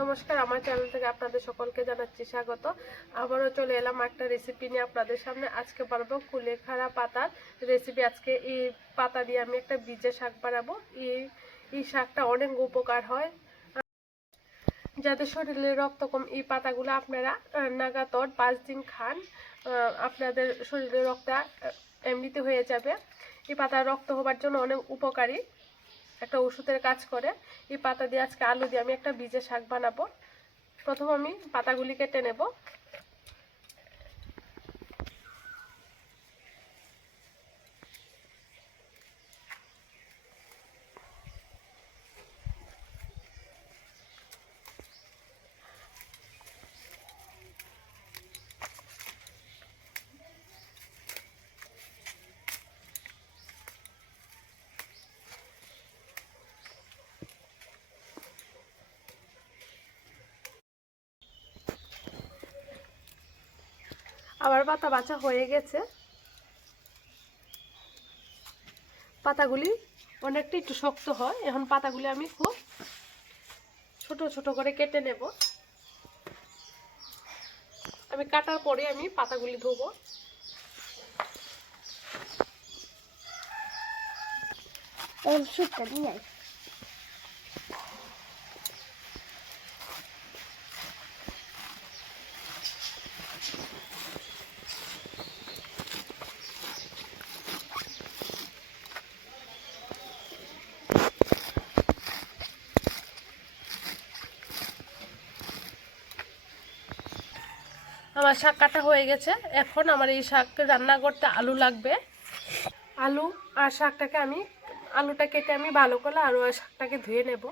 নমস্কার, আমার চ্যানেল থেকে আপনাদের সকলকে জানাচ্ছি স্বাগত। আবারও চলে এলাম একটা রেসিপি নিয়ে আপনাদের সামনে। আজকে বানাবো কুলেখাড়া পাতার রেসিপি আজকে এই পাতা দিয়ে আমি একটা বীজে শাক বানাবো। এই এই শাকটা অনেক উপকার হয়। যাদের শরীরে রক্ত কম, এই পাতাগুলো আপনারা নাগাতর পাঁচ দিন খান। আপনাদের শরীরে রক্ত এমনিতে হয়ে যাবে। এই পাতা রক্ত হবার জন্য অনেক উপকারী। একটা ওষুধের কাজ করে। এই পাতা দিয়ে আজকে আলু দিয়ে আমি একটা বীজে শাক বানাবো। প্রথম আমি পাতাগুলি কেটে নেব। আবার পাতা বাছা হয়ে গেছে। পাতাগুলি অনেকটা একটু শক্ত হয়। এখন পাতাগুলি আমি খুব ছোট ছোট করে কেটে নেব। আমি কাটার পরে আমি পাতাগুলি ধোবো। দিয়ে আমার শাক কাটা হয়ে গেছে। এখন আমার এই শাক রান্না করতে আলু লাগবে। আলু আর শাকটাকে আমি, আলুটা কেটে আমি ভালো করে আলু আর শাকটাকে ধুয়ে নেব।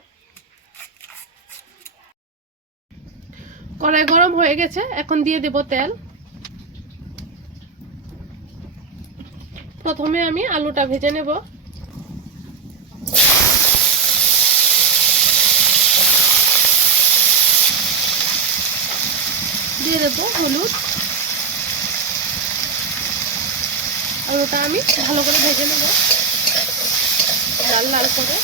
কড়াই গরম হয়ে গেছে, এখন দিয়ে দেব তেল। প্রথমে আমি আলুটা ভেজে নেব। দিয়ে দেবো হলুদ। আলুটা আমি ভালো করে ভেজে নেব। লাল লাল করে।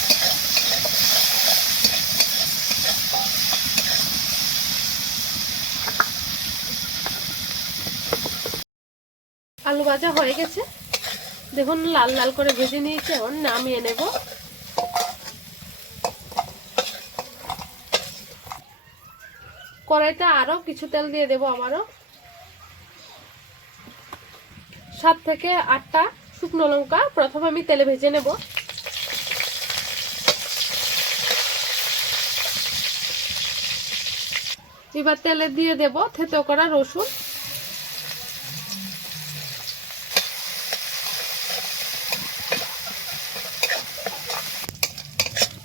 আলু ভাজা হয়ে গেছে। দেখুন, লাল লাল করে ভেজে নিয়েছি। এখন নামিয়ে নেব। কড়াইতে আরও কিছু তেল দিয়ে দেবো আমারও। সাত থেকে আটটা শুকনো লঙ্কা প্রথমে আমি তেলে ভেজে নেব। এবার তেলে দিয়ে দেব থেতো করা রসুন।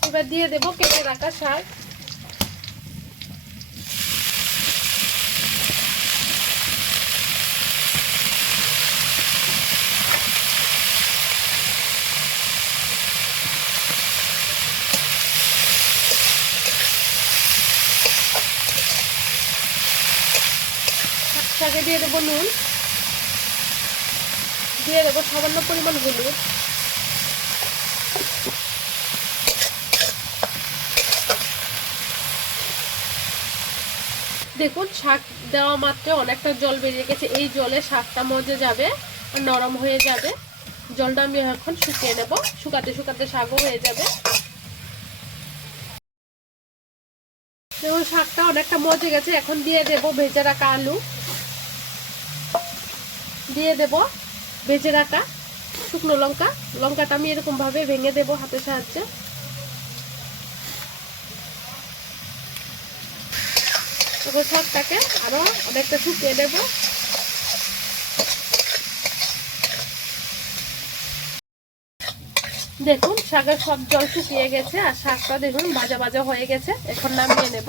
এবার দিয়ে দেব কেটে রাখা শাক। শাকে দিয়ে দেবো নুন। দিয়ে দেবো সামান্য পরিমাণ হলুদ। দেখুন, শাক দেওয়া মাত্র অনেকটা জল বেরিয়ে গেছে। এই জলে শাকটা মজে যাবে নরম হয়ে যাবে। জলটা আমি এখন শুকিয়ে নেব। শুকাতে শুকাতে শাকও হয়ে যাবে। দেখুন, শাকটা অনেকটা মজে গেছে। এখন দিয়ে দেব ভেজে রাখা আলু। দিয়ে দেব ভেজে রাখা শুকনো লঙ্কা। লঙ্কাটা আমি এরকম ভাবে ভেঙে দেব হাতের সাহায্যে। এবার শাকটাকে আরও অনেকটা শুকিয়ে দেব। দেখুন, শাকের সব জল শুকিয়ে গেছে আর শাকটা দেখুন ভাজা ভাজা হয়ে গেছে। এখন নামিয়ে নেব।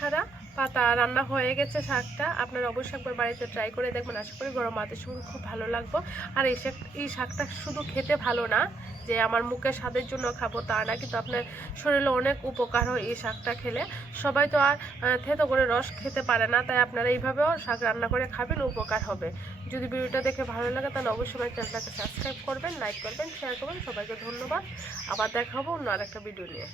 কুলেখাড়া পাতা রান্না হয়ে গেছে শাকটা। আপনারা অবশ্যই একবার বাড়িতে ট্রাই করে দেখবেন। আশা করি গরম ভাতের সঙ্গে খুব ভালো লাগবে। আর এই শাক এই শাকটা শুধু খেতে ভালো না, যে আমার মুখের স্বাদের জন্য খাব তা না, কিন্তু আপনার শরীরে অনেক উপকার হয় এই শাকটা খেলে। সবাই তো আর থেতো করে রস খেতে পারে না, তাই আপনারা এইভাবেও শাক রান্না করে খাবেন, উপকার হবে। যদি ভিডিওটা দেখে ভালো লাগে, তাহলে অবশ্যই আমার চ্যানেলটাকে সাবস্ক্রাইব করবেন লাইক করবেন শেয়ার করবেন। সবাইকে ধন্যবাদ। আবার দেখা হব অন্য আরেকটা ভিডিও নিয়ে।